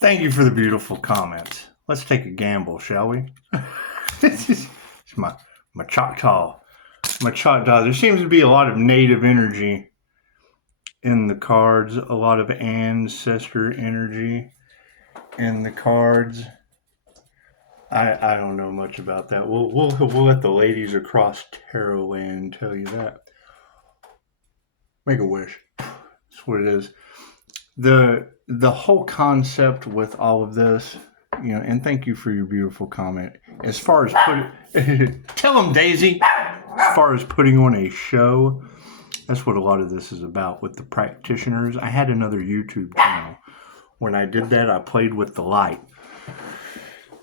Thank you for the beautiful comments. Let's take a gamble, shall we? It's my Choctaw. My Choctaw. There seems to be a lot of native energy in the cards, a lot of ancestor energy in the cards. I don't know much about that. We'll let the ladies across Tarot Land tell you that. Make a wish. That's what it is. The whole concept with all of this, and thank you for your beautiful comment. As far as tell them, Daisy. As far as putting on a show, that's what a lot of this is about with the practitioners. I had another YouTube channel. When I did that, I played with the light.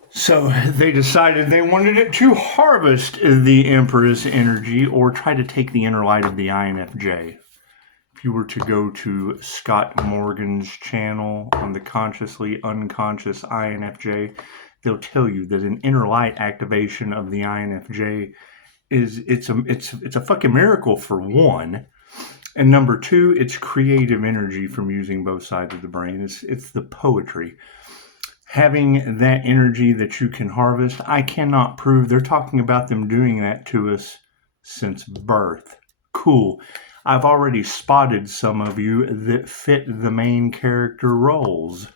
So they decided they wanted it to harvest the Empress energy or try to take the inner light of the INFJ. If you were to go to Scott Morgan's channel on the Consciously Unconscious INFJ, they'll tell you that an inner light activation of the INFJ it's a fucking miracle for one, and number two, it's creative energy from using both sides of the brain. It's the poetry. Having that energy that you can harvest, I cannot prove. They're talking about them doing that to us since birth. Cool. I've already spotted some of you that fit the main character roles.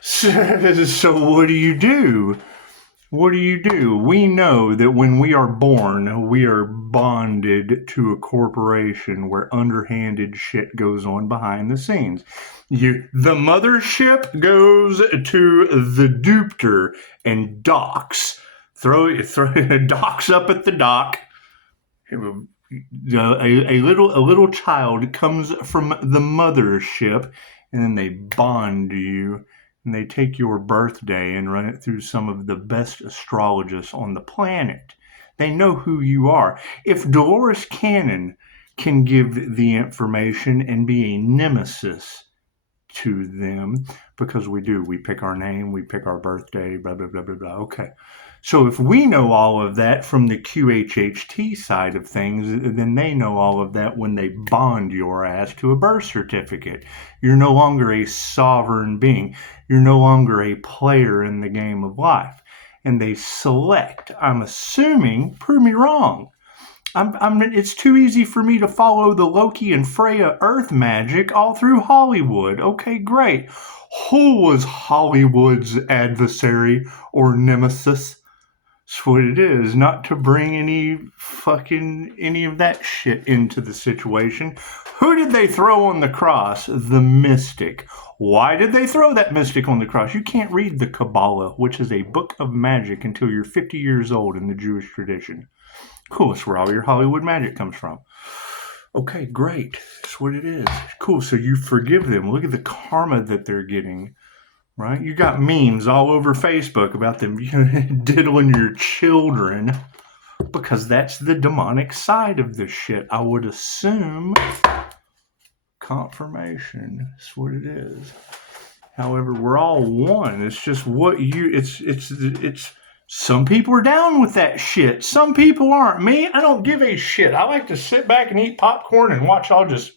So what do you do? What do you do? We know that when we are born, we are bonded to a corporation where underhanded shit goes on behind the scenes. The mothership goes to the dupter and docks. Docks up at the dock. A little child comes from the mothership, and then they bond you. And they take your birthday and run it through some of the best astrologists on the planet. They know who you are. If Dolores Cannon can give the information and be a nemesis to them, because we pick our name, we pick our birthday, blah, blah, blah, blah, blah. Okay. So if we know all of that from the QHHT side of things, then they know all of that when they bond your ass to a birth certificate. You're no longer a sovereign being. You're no longer a player in the game of life. And they select, I'm assuming, prove me wrong. It's too easy for me to follow the Loki and Freya Earth magic all through Hollywood. Okay, great. Who was Hollywood's adversary or nemesis? That's what it is. Not to bring any of that shit into the situation. Who did they throw on the cross? The mystic. Why did they throw that mystic on the cross? You can't read the Kabbalah, which is a book of magic, until you're 50 years old in the Jewish tradition. Cool, that's where all your Hollywood magic comes from. Okay, great. That's what it is. Cool, so you forgive them. Look at the karma that they're getting. Right? You got memes all over Facebook about them diddling your children, because that's the demonic side of this shit. I would assume confirmation. That's what it is. However, we're all one. It's just it's some people are down with that shit. Some people aren't. Me, I don't give a shit. I like to sit back and eat popcorn and watch all just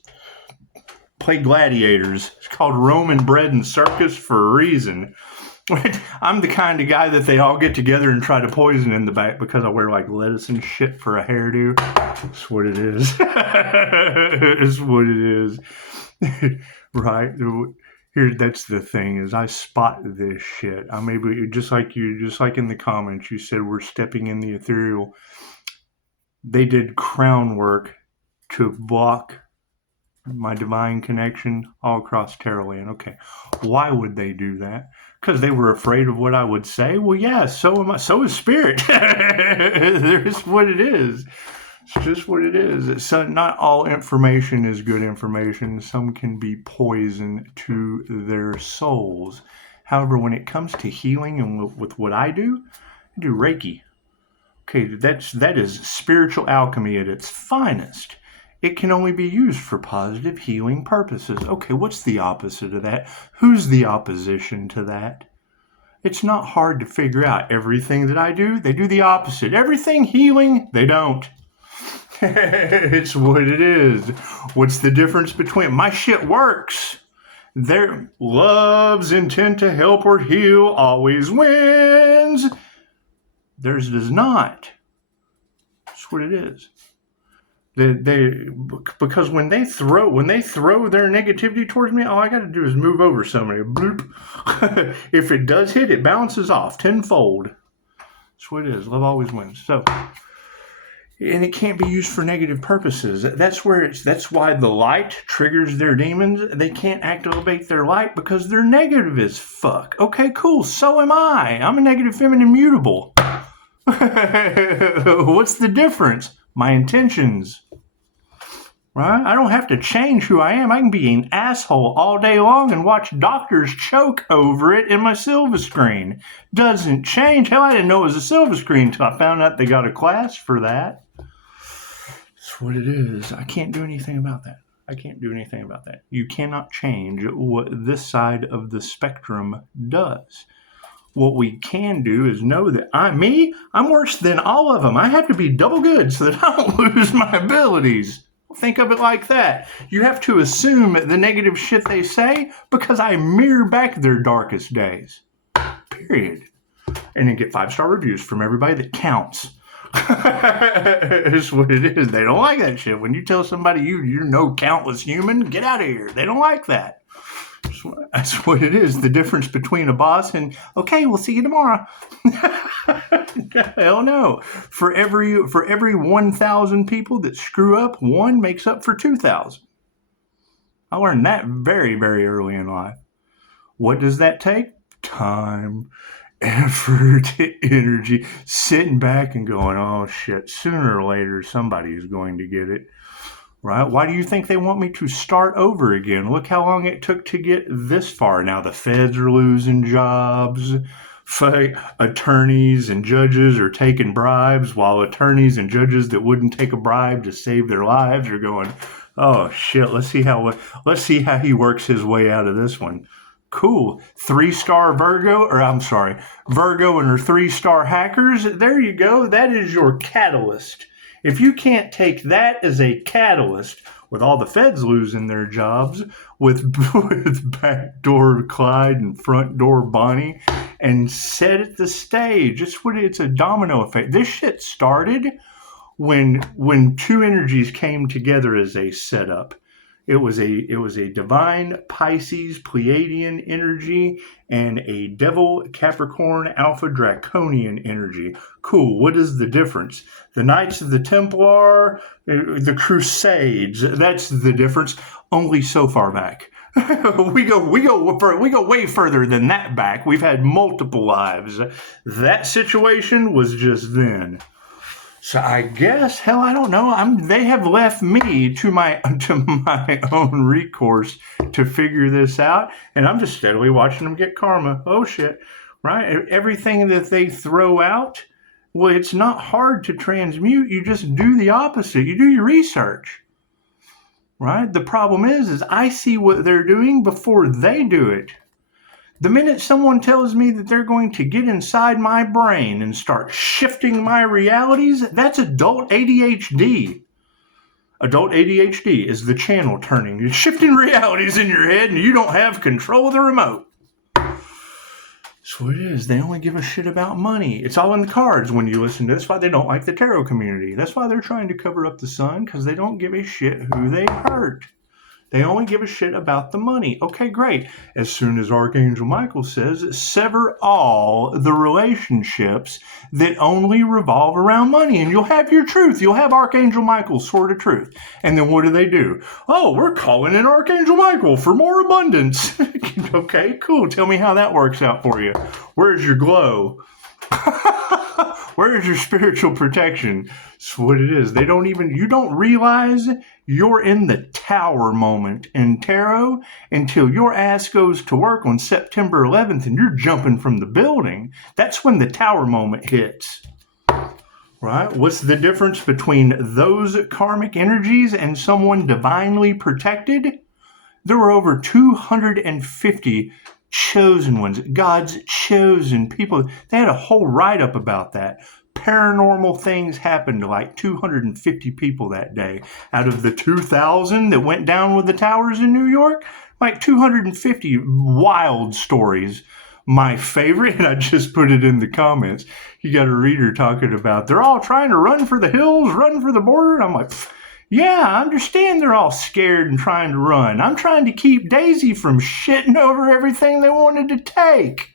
play gladiators. It's called Roman bread and circus for a reason. I'm the kind of guy that they all get together and try to poison in the back because I wear like lettuce and shit for a hairdo. That's what it is. It's what it is. Right? Here, that's the thing, is I spot this shit. I'm able, just like in the comments, you said we're stepping in the ethereal. They did crown work to block my divine connection all across Tarot Land. Okay, why would they do that? Because they were afraid of what I would say? Well, yeah, so am I. So is spirit. There's what it is. It's just what it is. So not all information is good information. Some can be poison to their souls. However, when it comes to healing and with what I do Reiki. Okay, that is spiritual alchemy at its finest. It can only be used for positive healing purposes. Okay, what's the opposite of that? Who's the opposition to that? It's not hard to figure out. Everything that I do, they do the opposite. Everything healing, they don't. It's what it is. What's the difference between my shit works? Their love's intent to help or heal always wins. Theirs does not. That's what it is. Because when they throw their negativity towards me, all I got to do is move over somebody. Bloop. If it does hit, it bounces off tenfold. That's what it is. Love always wins. So, and it can't be used for negative purposes. That's why the light triggers their demons. They can't activate their light because they're negative as fuck. Okay, cool. So am I. I'm a negative feminine mutable. What's the difference? My intentions. Right? I don't have to change who I am. I can be an asshole all day long and watch doctors choke over it in my silver screen. Doesn't change. Hell, I didn't know it was a silver screen until I found out they got a class for that. That's what it is. I can't do anything about that. You cannot change what this side of the spectrum does. What we can do is know that I'm worse than all of them. I have to be double good so that I don't lose my abilities. Think of it like that. You have to assume the negative shit they say because I mirror back their darkest days. Period. And then get 5-star reviews from everybody that counts. That's what it is. They don't like that shit. When you tell somebody you're no countless human, get out of here. They don't like that. That's what it is. The difference between a boss and, okay, we'll see you tomorrow. Hell no. For every 1,000 people that screw up, one makes up for 2,000. I learned that very, very early in life. What does that take? Time, effort, energy. Sitting back and going, oh shit, sooner or later somebody's going to get it. Right? Why do you think they want me to start over again? Look how long it took to get this far. Now the feds are losing jobs. Attorneys and judges are taking bribes, while attorneys and judges that wouldn't take a bribe to save their lives are going, oh shit, let's see how he works his way out of this one. Cool. 3-star Virgo and her 3-star hackers. There you go. That is your catalyst. If you can't take that as a catalyst, with all the feds losing their jobs, with backdoor Clyde and front door Bonnie, and set the stage, it's a domino effect. This shit started when two energies came together as a setup. It was a divine Pisces Pleiadian energy and a devil Capricorn Alpha Draconian energy. Cool. What is the difference? The Knights of the Templar, the Crusades. That's the difference. Only so far back. We go way further than that back. We've had multiple lives. That situation was just then. So I guess, hell, I don't know. They have left me to my own recourse to figure this out, and I'm just steadily watching them get karma. Oh shit, right? Everything that they throw out, well, it's not hard to transmute. You just do the opposite. You do your research, right? The problem is I see what they're doing before they do it. The minute someone tells me that they're going to get inside my brain and start shifting my realities, that's adult ADHD. Adult ADHD is the channel turning. You're shifting realities in your head and you don't have control of the remote. That's what it is. They only give a shit about money. It's all in the cards when you listen to this. That's why they don't like the tarot community. That's why they're trying to cover up the sun, because they don't give a shit who they hurt. They only give a shit about the money. Okay, great. As soon as Archangel Michael says, sever all the relationships that only revolve around money, and you'll have your truth. You'll have Archangel Michael's sword of truth. And then what do? Oh, we're calling in Archangel Michael for more abundance. Okay, cool. Tell me how that works out for you. Where's your glow? Where is your spiritual protection? That's what it is. You don't realize you're in the tower moment in tarot until your ass goes to work on September 11th and you're jumping from the building. That's when the tower moment hits. Right? What's the difference between those karmic energies and someone divinely protected? There were over 250 chosen ones, God's chosen people. They had a whole write-up about that. Paranormal things happened to like 250 people that day. Out of the 2,000 that went down with the towers in New York, like 250 wild stories. My favorite, and I just put it in the comments, you got a reader talking about they're all trying to run for the hills, run for the border. I'm like, yeah, I understand they're all scared and trying to run. I'm trying to keep Daisy from shitting over everything they wanted to take.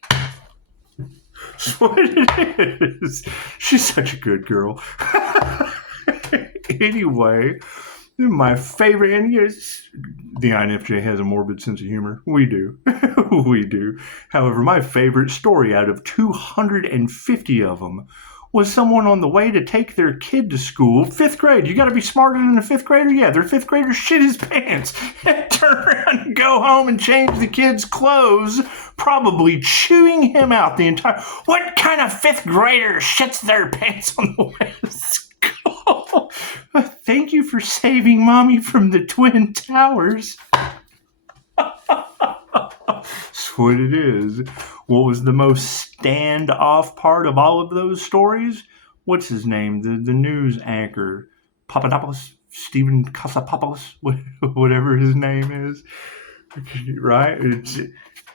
That's what it is. She's such a good girl. Anyway, my favorite, and yes, the INFJ has a morbid sense of humor. We do. We do. However, my favorite story out of 250 of them was someone on the way to take their kid to school, 5th grade. You got to be smarter than a 5th grader? Yeah, their 5th grader shit his pants and turn around and go home and change the kid's clothes, probably chewing him out the entire... What kind of 5th grader shits their pants on the way to school? Thank you for saving Mommy from the Twin Towers. That's what it is. What was the most standoff part of all of those stories? What's his name? The news anchor, Papadopoulos, Stephen Kasapopoulos, whatever his name is. Right? It's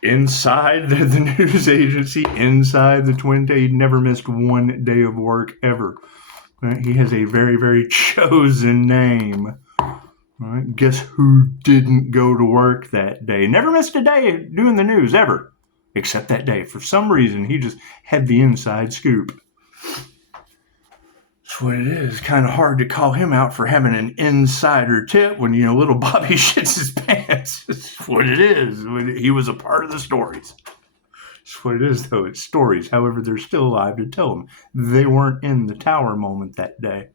inside the news agency, inside the Twin Towers. He never missed one day of work ever. Right? He has a very, very chosen name. Right? Guess who didn't go to work that day? Never missed a day doing the news, ever. Except that day. For some reason, he just had the inside scoop. That's what it is. Kind of hard to call him out for having an insider tip when, little Bobby shits his pants. That's what it is. He was a part of the stories. That's what it is, though. It's stories. However, they're still alive to tell them. They weren't in the tower moment that day.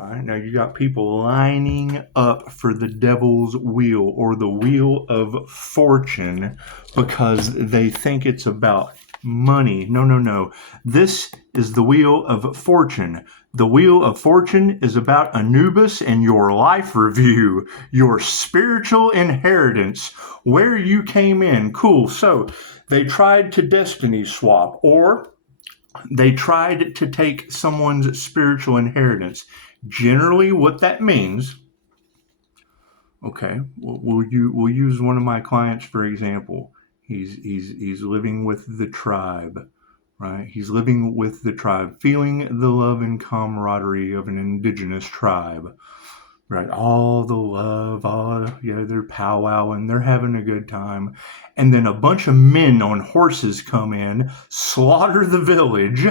All right, now you got people lining up for the devil's wheel or the wheel of fortune because they think it's about money. No. This is the wheel of fortune. The wheel of fortune is about Anubis and your life review, your spiritual inheritance, where you came in. Cool. So they tried to destiny swap, or they tried to take someone's spiritual inheritance. Generally, what that means, okay, we'll use one of my clients for example. He's living with the tribe, right? He's living with the tribe, feeling the love and camaraderie of an indigenous tribe, right? All the love, they're powwowing, they're having a good time, and then a bunch of men on horses come in, slaughter the village.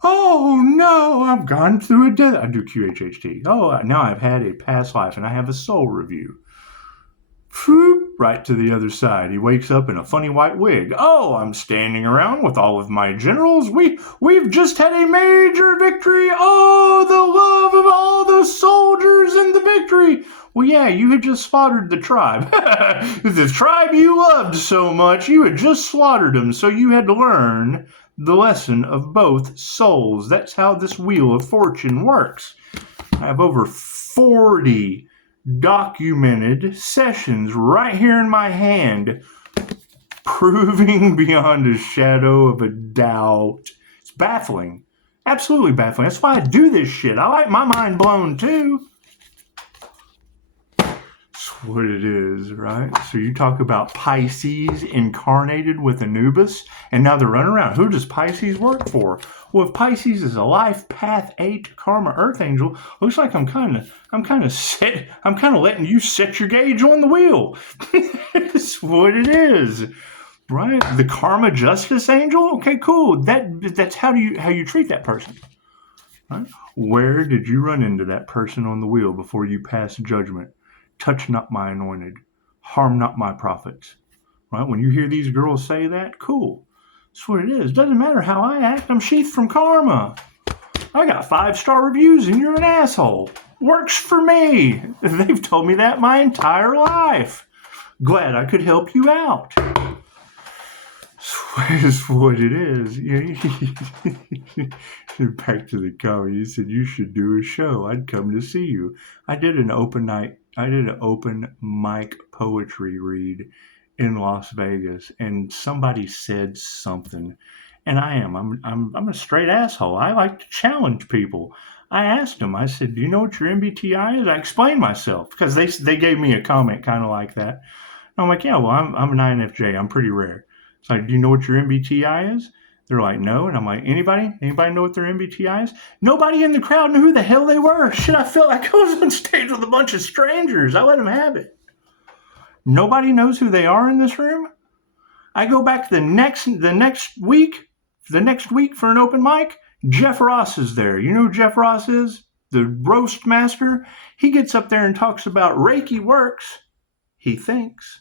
Oh no, I've gone through a death. I do QHHT. Oh, now I've had a past life and I have a soul review. Right to the other side. He wakes up in a funny white wig. Oh, I'm standing around with all of my generals. We've just had a major victory. Oh, the love of all the soldiers and the victory. Well, yeah, you had just slaughtered the tribe. The tribe you loved so much, you had just slaughtered them, so you had to learn the lesson of both souls. That's how this wheel of fortune works. I have over 40 documented sessions right here in my hand, proving beyond a shadow of a doubt. It's baffling. Absolutely baffling. That's why I do this shit. I like my mind blown too. What it is, right? So you talk about Pisces incarnated with Anubis, and now they're running around. Who does Pisces work for? Well, if Pisces is a life path 8 karma earth angel, looks like I'm kind of letting you set your gauge on the wheel. That's what it is, right? The karma justice angel. Okay, cool. That's how you treat that person. Right? Where did you run into that person on the wheel before you pass judgment? Touch not my anointed, harm not my prophets. Right? When you hear these girls say that, cool. That's what it is. Doesn't matter how I act. I'm Sheath from Karma. I got 5-star reviews and you're an asshole. Works for me. They've told me that my entire life. Glad I could help you out. That's what it is. Back to the comment. He said, you should do a show. I'd come to see you. I did an open mic poetry read in Las Vegas, and somebody said something, and I'm a straight asshole. I like to challenge people. I asked them, I said, do you know what your MBTI is? I explained myself because they gave me a comment kind of like that. I'm like, yeah, well, I'm an INFJ. I'm pretty rare. It's like, do you know what your MBTI is? They're like, no. And I'm like, anybody know what their MBTI is? Nobody in the crowd knew who the hell they were. Shit, I felt like I was on stage with a bunch of strangers. I let them have it. Nobody knows who they are in this room. I go back the next week for an open mic. Jeff Ross is there. You know who Jeff Ross is? The roast master. He gets up there and talks about Reiki works. He thinks.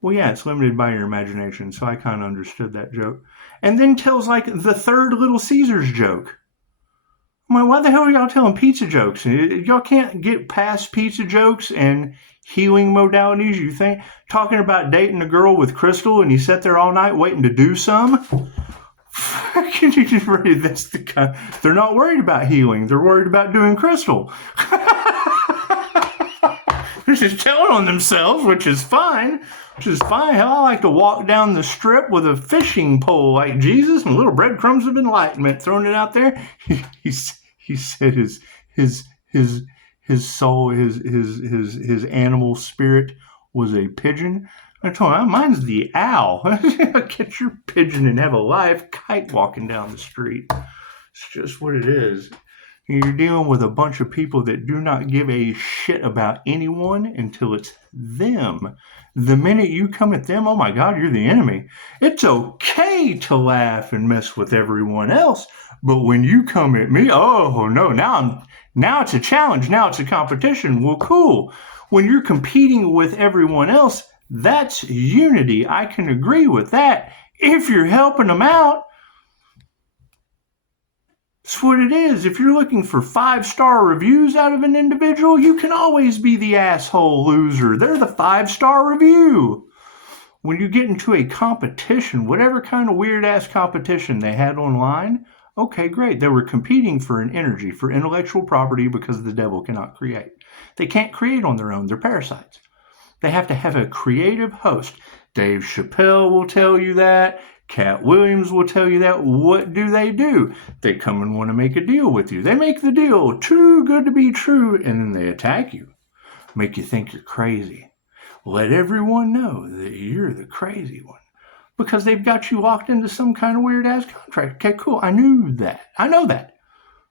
Well, yeah, it's limited by your imagination, so I kind of understood that joke. And then tells like the third Little Caesars joke. I'm like, why the hell are y'all telling pizza jokes? Y'all can't get past pizza jokes and healing modalities, you think? Talking about dating a girl with crystal and you sat there all night waiting to do some? Can you just read it? That's the kind. They're not worried about healing. They're worried about doing crystal. They're just telling on themselves, which is fine. Hell, I like to walk down the strip with a fishing pole like Jesus and little breadcrumbs of enlightenment, throwing it out there. He said his soul, his animal spirit was a pigeon. I told him, mine's the owl. Get your pigeon and have a live kite walking down the street. It's just what it is. You're dealing with a bunch of people that do not give a shit about anyone until it's them. The minute you come at them, oh my God, you're the enemy. It's okay to laugh and mess with everyone else, but when you come at me, oh no, now it's a challenge. Now it's a competition. Well, cool. When you're competing with everyone else, that's unity. I can agree with that. If you're helping them out, that's what it is. If you're looking for 5-star reviews out of an individual, you can always be the asshole loser. They're the 5-star review. When you get into a competition, whatever kind of weird-ass competition they had online, okay, great. They were competing for an energy, for intellectual property, because the devil cannot create. They can't create on their own. They're parasites. They have to have a creative host. Dave Chappelle will tell you that. Cat Williams will tell you that. What do? They come and want to make a deal with you. They make the deal too good to be true, and then they attack you. Make you think you're crazy. Let everyone know that you're the crazy one. Because they've got you locked into some kind of weird-ass contract. Okay, cool. I know that.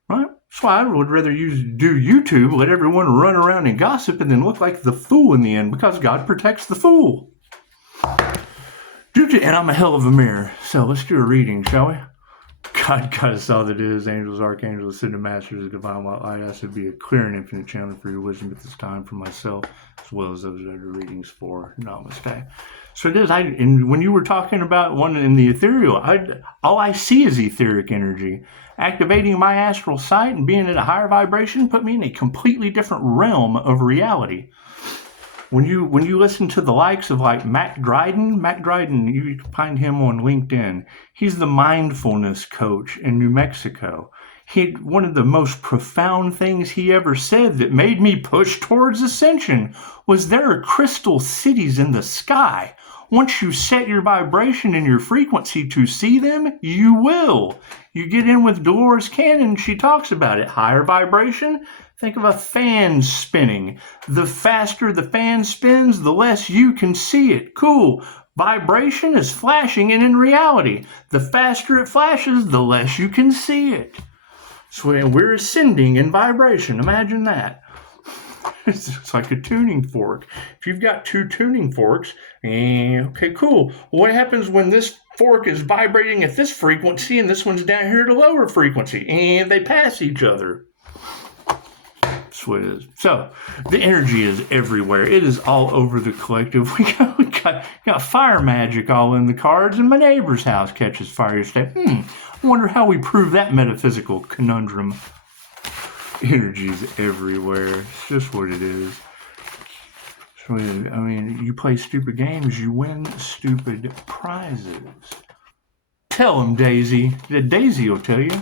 Right? That's why I would rather do YouTube, let everyone run around and gossip, and then look like the fool in the end, because God protects the fool. And I'm a hell of a mirror. So let's do a reading, shall we? God got us all that is, angels, archangels, ascended masters, the divine white light. I should be a clear and infinite channel for your wisdom at this time for myself, as well as those other readings for Namaste. So it is. And when you were talking about one in the ethereal, all I see is etheric energy. Activating my astral sight and being at a higher vibration put me in a completely different realm of reality. When you listen to the likes of like Matt Dryden, you can find him on LinkedIn. He's the mindfulness coach in New Mexico. One of the most profound things he ever said that made me push towards ascension was there are crystal cities in the sky. Once you set your vibration and your frequency to see them, you will. You get in with Dolores Cannon, she talks about it. Higher vibration, think of a fan spinning. The faster the fan spins, the less you can see it. Cool. Vibration is flashing, and in reality, the faster it flashes, the less you can see it. So we're ascending in vibration. Imagine that. It's like a tuning fork. If you've got two tuning forks, okay, cool. What happens when this fork is vibrating at this frequency and this one's down here at a lower frequency? And they pass each other. That's what it is. So the energy is everywhere. It is all over the collective. We got fire magic all in the cards, and my neighbor's house catches fire yesterday. I wonder how we prove that metaphysical conundrum. Energy's everywhere. It's just what it is. So, I mean, you play stupid games, you win stupid prizes. Tell them, Daisy. Daisy will tell you.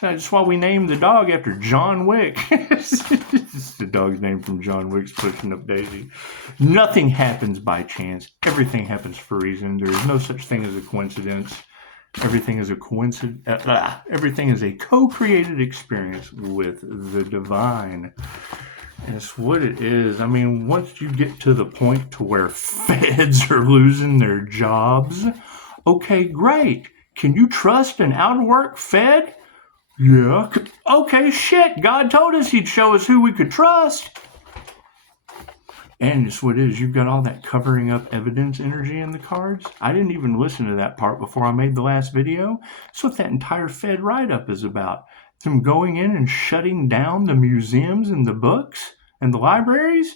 That's why we named the dog after John Wick. It's the dog's name from John Wick's pushing up Daisy. Nothing happens by chance. Everything happens for a reason. There is no such thing as a coincidence. Everything is a coincidence. Everything is a co-created experience with the divine. It's what it is. I mean, once you get to the point to where feds are losing their jobs, okay, great. Can you trust an out-of-work fed? Yeah. Okay, shit. God told us he'd show us who we could trust. And it's what it is. You've got all that covering up evidence energy in the cards. I didn't even listen to that part before I made the last video. That's what that entire Fed write-up is about. Them going in and shutting down the museums and the books and the libraries.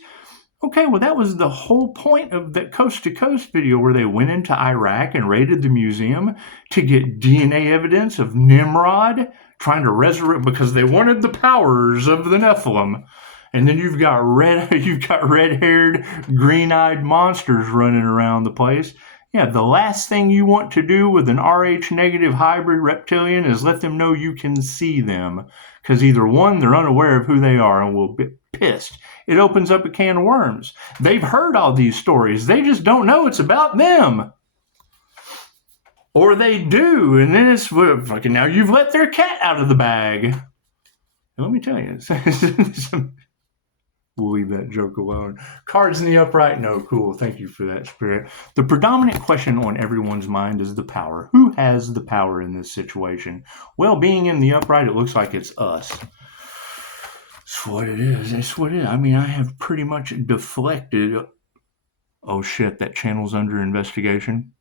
Okay, well, that was the whole point of that Coast to Coast video where they went into Iraq and raided the museum to get DNA evidence of Nimrod trying to resurrect because they wanted the powers of the Nephilim. And then you've got red-haired, green-eyed monsters running around the place. Yeah, the last thing you want to do with an Rh-negative hybrid reptilian is let them know you can see them. Because either one, they're unaware of who they are and will be pissed. It opens up a can of worms. They've heard all these stories. They just don't know it's about them. Or they do, and then it's fucking now you've let their cat out of the bag. And let me tell you, we'll leave that joke alone. Cards in the upright? No, cool. Thank you for that, Spirit. The predominant question on everyone's mind is the power. Who has the power in this situation? Well, being in the upright, it looks like it's us. It's what it is. It's what it is. I mean, I have pretty much deflected. Oh, shit, that channel's under investigation.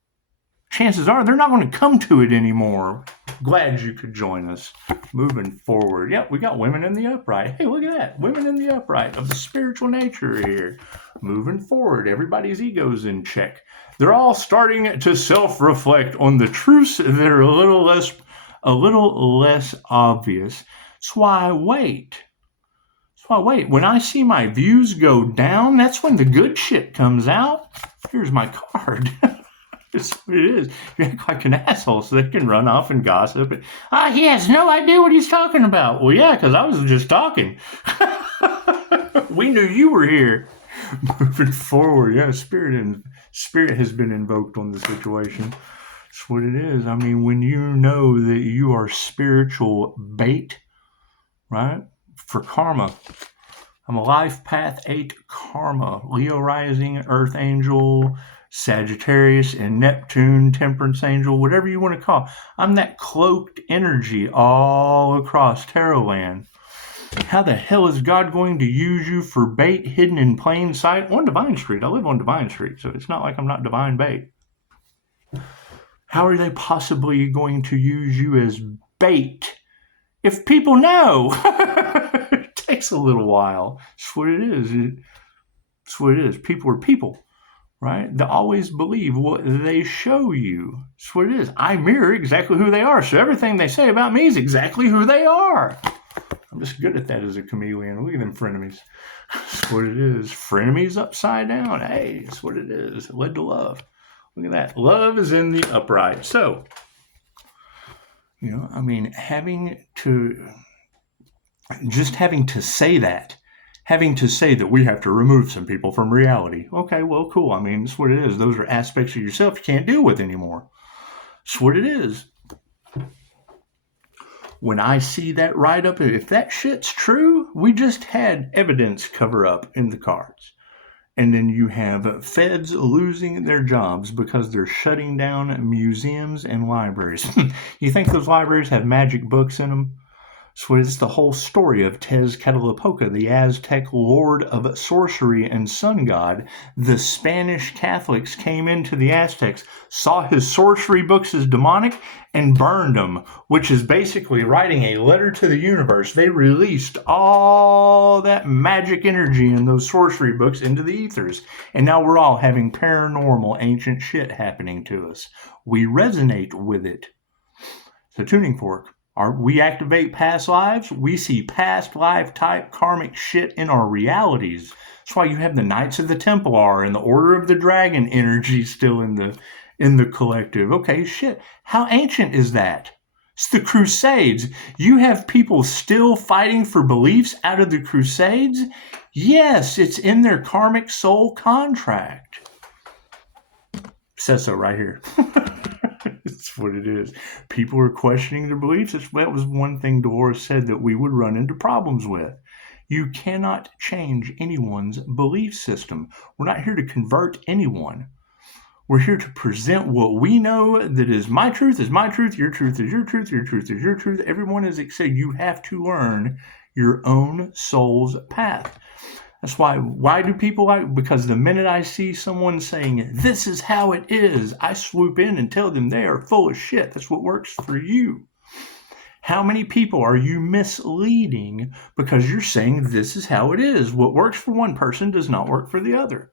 Chances are they're not going to come to it anymore. Glad you could join us. Moving forward. Yep, we got women in the upright. Hey, look at that. Women in the upright of the spiritual nature here. Moving forward. Everybody's ego's in check. They're all starting to self-reflect on the truths that are a little less obvious. That's why I wait. When I see my views go down, that's when the good shit comes out. Here's my card. It's what it is. You act like an asshole so they can run off and gossip. He has no idea what he's talking about. Well, yeah, because I was just talking. We knew you were here. Moving forward, yeah, spirit has been invoked on the situation. That's what it is. I mean, when you know that you are spiritual bait, right, for karma. I'm a life path 8 karma. Leo rising, Earth angel, Sagittarius and Neptune, Temperance Angel, whatever you want to call. I'm that cloaked energy all across Tarot land. How the hell is God going to use you for bait hidden in plain sight on Divine Street? I live on Divine Street, so it's not like I'm not divine bait. How are they possibly going to use you as bait if people know? It takes a little while. That's what it is. That's what it is. People are people. Right? They always believe what they show you. That's what it is. I mirror exactly who they are. So everything they say about me is exactly who they are. I'm just good at that as a chameleon. Look at them frenemies. That's what it is. Frenemies upside down. Hey, that's what it is. It led to love. Look at that. Love is in the upright. So, I mean, having to say that. Having to say that we have to remove some people from reality. Okay, well, cool. I mean, that's what it is. Those are aspects of yourself you can't deal with anymore. That's what it is. When I see that write-up, if that shit's true, we just had evidence cover up in the cards. And then you have feds losing their jobs because they're shutting down museums and libraries. You think those libraries have magic books in them? So it's the whole story of Tezcatlipoca, the Aztec lord of sorcery and sun god. The Spanish Catholics came into the Aztecs, saw his sorcery books as demonic, and burned them, which is basically writing a letter to the universe. They released all that magic energy in those sorcery books into the ethers. And now we're all having paranormal ancient shit happening to us. We resonate with it. So tuning fork. We activate past lives. We see past life type karmic shit in our realities. That's why you have the Knights of the Templar and the Order of the Dragon energy still in the collective. Okay, shit. How ancient is that? It's the Crusades. You have people still fighting for beliefs out of the Crusades? Yes, it's in their karmic soul contract. Says so right here. That's what it is. People are questioning their beliefs. That was one thing Dolores said that we would run into problems with. You cannot change anyone's belief system. We're not here to convert anyone. We're here to present what we know that is my truth, your truth is your truth, your truth is your truth. Everyone is excited. You have to learn your own soul's path. That's why do people like? Because the minute I see someone saying, this is how it is, I swoop in and tell them they are full of shit. That's what works for you. How many people are you misleading because you're saying this is how it is? What works for one person does not work for the other.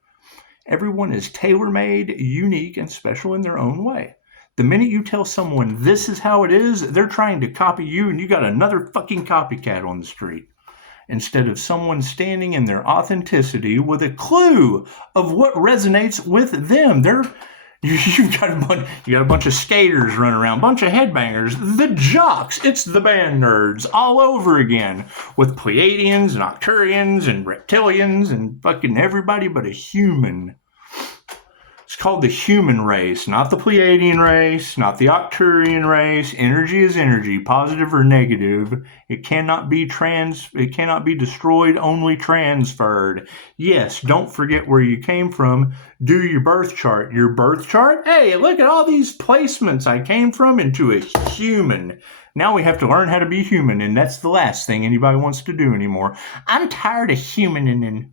Everyone is tailor-made, unique, and special in their own way. The minute you tell someone this is how it is, they're trying to copy you, and you got another fucking copycat on the street. Instead of someone standing in their authenticity with a clue of what resonates with them. You got a bunch of skaters running around, bunch of headbangers, the jocks. It's the band nerds all over again with Pleiadians and Arcturians and reptilians and fucking everybody but a human. It's called the human race, not the Pleiadian race, not the Arcturian race. Energy is energy, positive or negative. It cannot be destroyed, only transferred. Yes, don't forget where you came from. Do your birth chart. Your birth chart? Hey, look at all these placements. I came from into a human. Now we have to learn how to be human, and that's the last thing anybody wants to do anymore. I'm tired of humaning.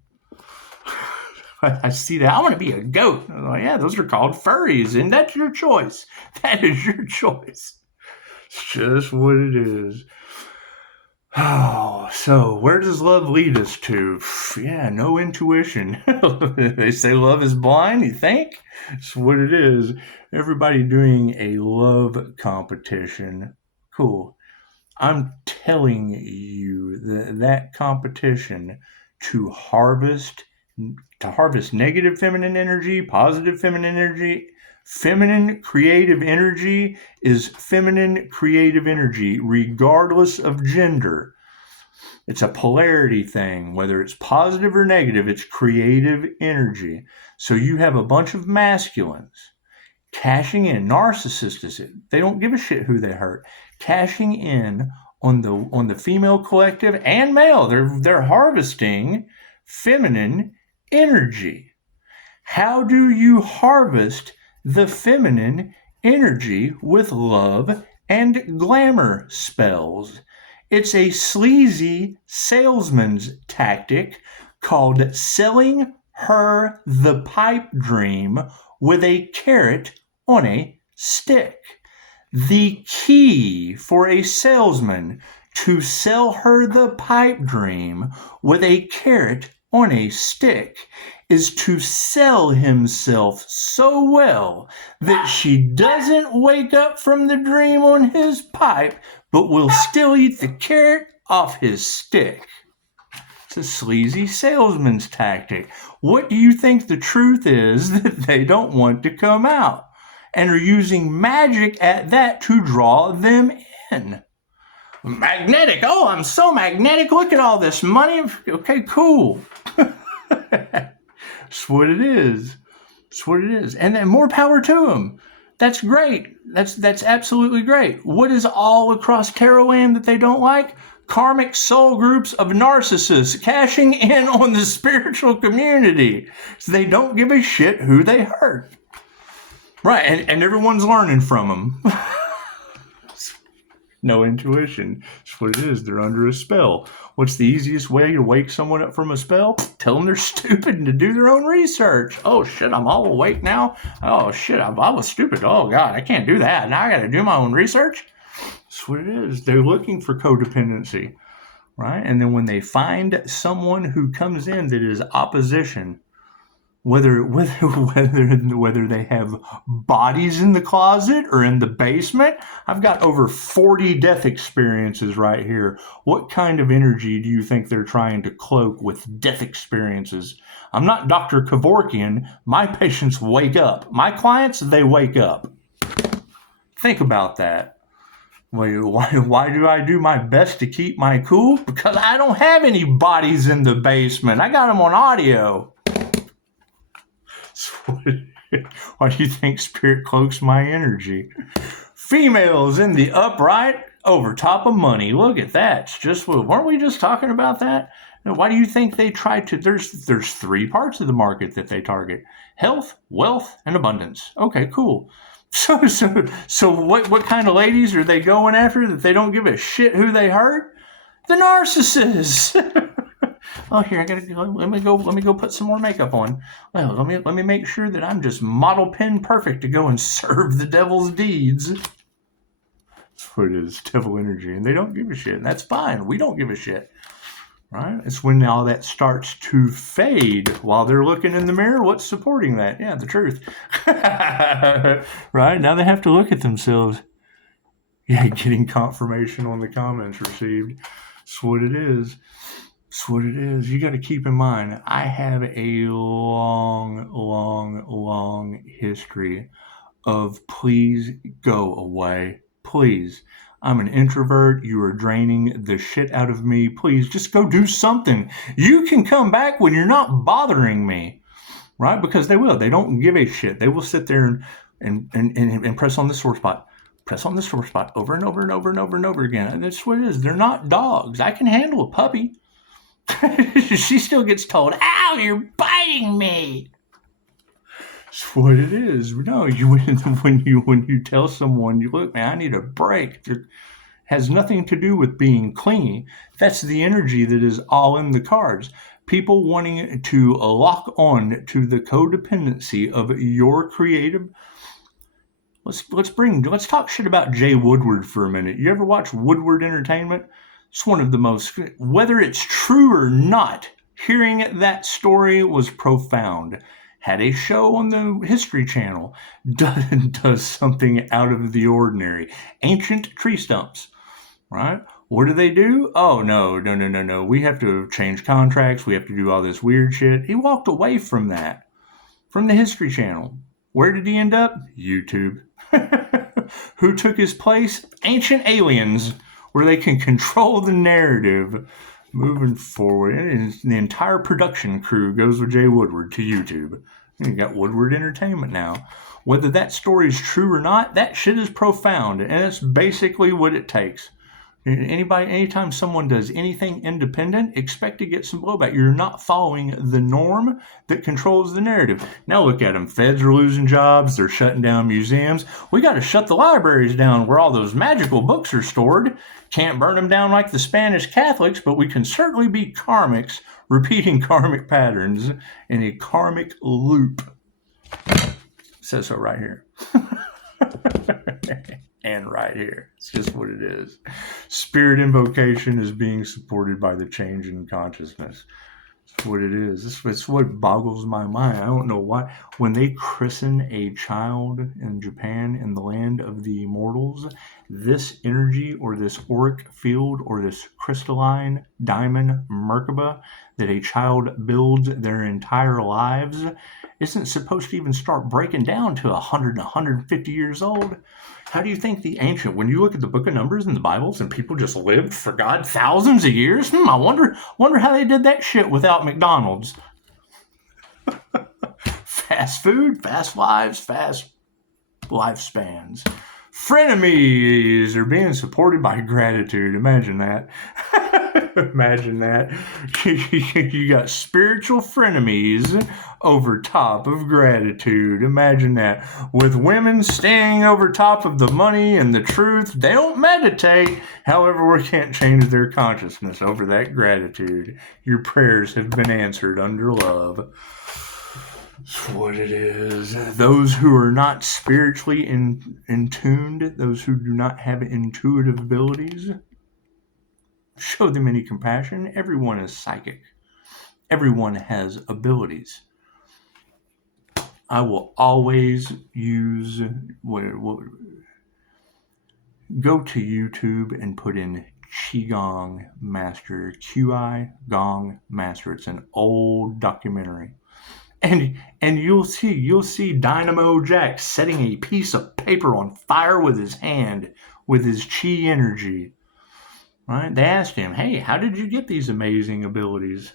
I see that. I want to be a goat. I'm like, yeah, those are called furries, and that's your choice. That is your choice. It's just what it is. Oh, so where does love lead us to? Yeah, no intuition. They say love is blind, you think? It's what it is. Everybody doing a love competition. Cool. I'm telling you that competition to harvest negative feminine energy, positive feminine energy. Feminine creative energy is feminine creative energy, regardless of gender. It's a polarity thing. Whether it's positive or negative, it's creative energy. So you have a bunch of masculines cashing in. Narcissists, they don't give a shit who they hurt. Cashing in on the female collective and male. They're harvesting feminine energy. How do you harvest the feminine energy? With love and glamour spells. It's a sleazy salesman's tactic called selling her the pipe dream with a carrot on a stick. The key for a salesman to sell her the pipe dream with a carrot on a stick is to sell himself so well that she doesn't wake up from the dream on his pipe, but will still eat the carrot off his stick. It's a sleazy salesman's tactic. What do you think the truth is that they don't want to come out? And are using magic at that to draw them in. Magnetic. Oh, I'm so magnetic. Look at all this money. Okay, cool. That's what it is. That's what it is. And then more power to them. That's great. That's absolutely great. What is all across tarot land that they don't like? Karmic soul groups of narcissists cashing in on the spiritual community. So they don't give a shit who they hurt. Right, and everyone's learning from them. No intuition. That's what it is. They're under a spell. What's the easiest way to wake someone up from a spell? Tell them they're stupid and to do their own research. Oh, shit, I'm all awake now? Oh, shit, I was stupid. Oh, God, I can't do that. Now I got to do my own research? That's what it is. They're looking for codependency, right? And then when they find someone who comes in that is opposition, whether they have bodies in the closet or in the basement. I've got over 40 death experiences right here. What kind of energy do you think they're trying to cloak with death experiences? I'm not Dr. Kevorkian. My patients wake up. My clients, they wake up. Think about that. Why do I do my best to keep my cool? Because I don't have any bodies in the basement. I got them on audio. Why do you think spirit cloaks my energy? Females in the upright. over top of money. Look at that. It's just, weren't we just talking about that? Why do you think they try to? There's three parts of the market that they target: health, wealth, and abundance. Okay, cool. So what kind of ladies are they going after that they don't give a shit who they hurt? The narcissists. Oh, here, I gotta go. Let me go put some more makeup on. Well, let me make sure that I'm just model pin perfect to go and serve the devil's deeds. That's what it is, devil energy, and they don't give a shit, and that's fine. We don't give a shit. Right? It's when all that starts to fade while they're looking in the mirror. What's supporting that? Yeah, the truth. Right? Now they have to look at themselves. Yeah, getting confirmation on the comments received. That's what it is. That's what it is. You got to keep in mind, I have a long history of please go away. Please. I'm an introvert. You are draining the shit out of me. Please just go do something. You can come back when you're not bothering me, right? Because they will. They don't give a shit. They will sit there and press on the sore spot. Press on the sore spot over and over and over and over and over again. And that's what it is. They're not dogs. I can handle a puppy. She still gets told, "Ow, you're biting me." That's what it is. No, when you tell someone, you look, man, I need a break. It has nothing to do with being clingy. That's the energy that is all in the cards. People wanting to lock on to the codependency of your creative. Let's talk shit about Jay Woodward for a minute. You ever watch Woodward Entertainment? It's one of the most, whether it's true or not, hearing that story was profound. Had a show on the History Channel, does something out of the ordinary. Ancient tree stumps, right? What do? Oh, no. We have to change contracts. We have to do all this weird shit. He walked away from that, from the History Channel. Where did he end up? YouTube. Who took his place? Ancient aliens, where they can control the narrative moving forward. And the entire production crew goes with Jay Woodward to YouTube. You got Woodward Entertainment now. Whether that story is true or not, that shit is profound, and that's basically what it takes. Anytime someone does anything independent, expect to get some blowback. You're not following the norm that controls the narrative. Now look at them. Feds are losing jobs. They're shutting down museums. We got to shut the libraries down where all those magical books are stored. Can't burn them down like the Spanish Catholics, but we can certainly be karmics, repeating karmic patterns in a karmic loop. It says so right here. And right here. It's just what it is. Spirit invocation is being supported by the change in consciousness. It's what it is. It's what boggles my mind. I don't know why. When they christen a child in Japan, in the land of the immortals, this energy or this auric field or this crystalline diamond Merkaba that a child builds their entire lives isn't supposed to even start breaking down to 100 and 150 years old. How do you think the ancient, when you look at the book of Numbers and the Bibles and people just lived for God thousands of years? I wonder how they did that shit without McDonald's. Fast food, fast lives, fast lifespans. Frenemies are being supported by gratitude. Imagine that. Imagine that. You got spiritual frenemies over top of gratitude. Imagine that. With women staying over top of the money and the truth. They don't meditate. However, we can't change their consciousness over that gratitude. Your prayers have been answered under love. That's what it is. Those who are not spiritually in tuned, those who do not have intuitive abilities, show them any compassion. Everyone is psychic. Everyone has abilities. I will always use go to YouTube and put in Qigong Master, QI Gong Master. It's an old documentary. And you'll see Dynamo Jack setting a piece of paper on fire with his hand, with his chi energy. Right? They asked him, "Hey, how did you get these amazing abilities?"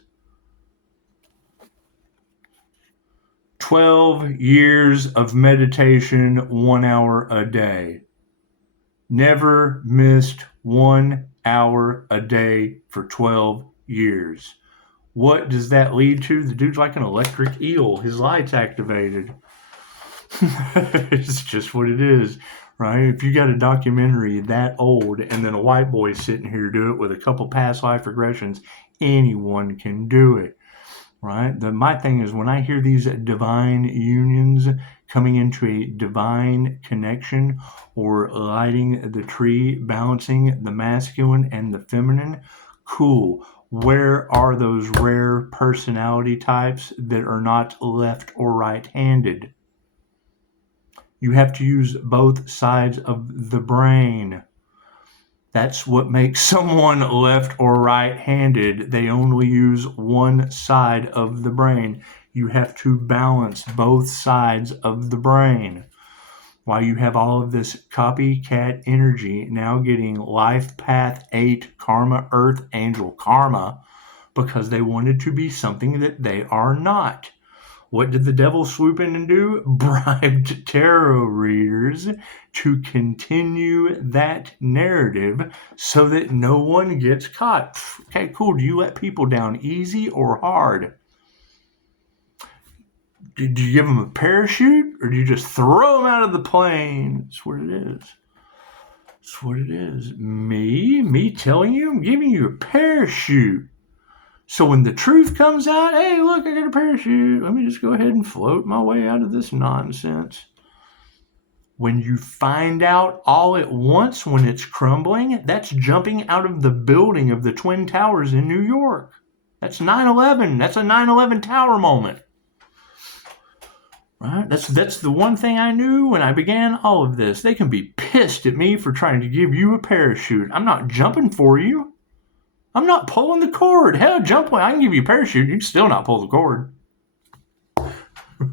12 years of meditation, 1 hour a day. Never missed 1 hour a day for 12 years. What does that lead to? The dude's like an electric eel. His light's activated. It's just what it is, right? If you got a documentary that old and then a white boy sitting here do it with a couple past life regressions, anyone can do it, right? My thing is when I hear these divine unions coming into a divine connection or lighting the tree, balancing the masculine and the feminine, cool. Where are those rare personality types that are not left or right-handed? You have to use both sides of the brain. That's what makes someone left or right-handed. They only use one side of the brain. You have to balance both sides of the brain. While you have all of this copycat energy now getting life path 8 karma, earth angel karma, because they wanted to be something that they are not. What did the devil swoop in and do? Bribed tarot readers to continue that narrative so that no one gets caught. Okay, cool. Do you let people down easy or hard? Do you give them a parachute or do you just throw them out of the plane? That's what it is. That's what it is. Me telling you, I'm giving you a parachute. So when the truth comes out, hey, look, I got a parachute. Let me just go ahead and float my way out of this nonsense. When you find out all at once when it's crumbling, that's jumping out of the building of the Twin Towers in New York. That's 9/11. That's a 9/11 tower moment. Right? That's the one thing I knew when I began all of this. They can be pissed at me for trying to give you a parachute. I'm not jumping for you. I'm not pulling the cord. Hell, jump. I can give you a parachute. You can still not pull the cord.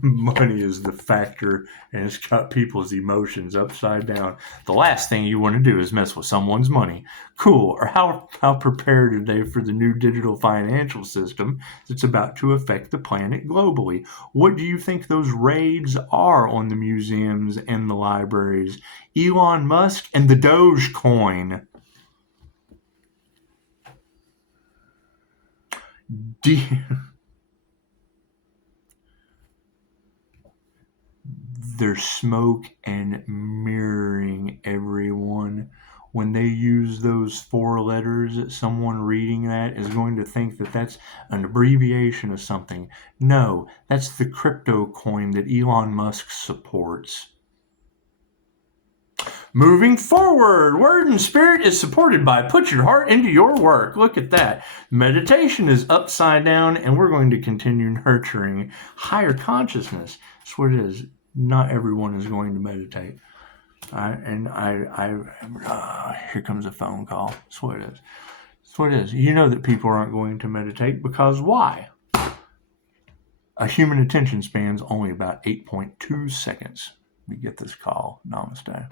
Money is the factor, and it's got people's emotions upside down. The last thing you want to do is mess with someone's money. Cool. Or how prepared are they for the new digital financial system that's about to affect the planet globally? What do you think those raids are on the museums and the libraries? Elon Musk and the Dogecoin. There's smoke and mirroring, everyone. When they use those 4 letters, someone reading that is going to think that that's an abbreviation of something. No, that's the crypto coin that Elon Musk supports. Moving forward, Word and Spirit is supported by Put Your Heart Into Your Work. Look at that. Meditation is upside down, and we're going to continue nurturing higher consciousness. That's what it is. Not everyone is going to meditate. Here comes a phone call. That's what it is. That's what it is. You know that people aren't going to meditate because why? A human attention span's only about 8.2 seconds. We get this call. Namaste.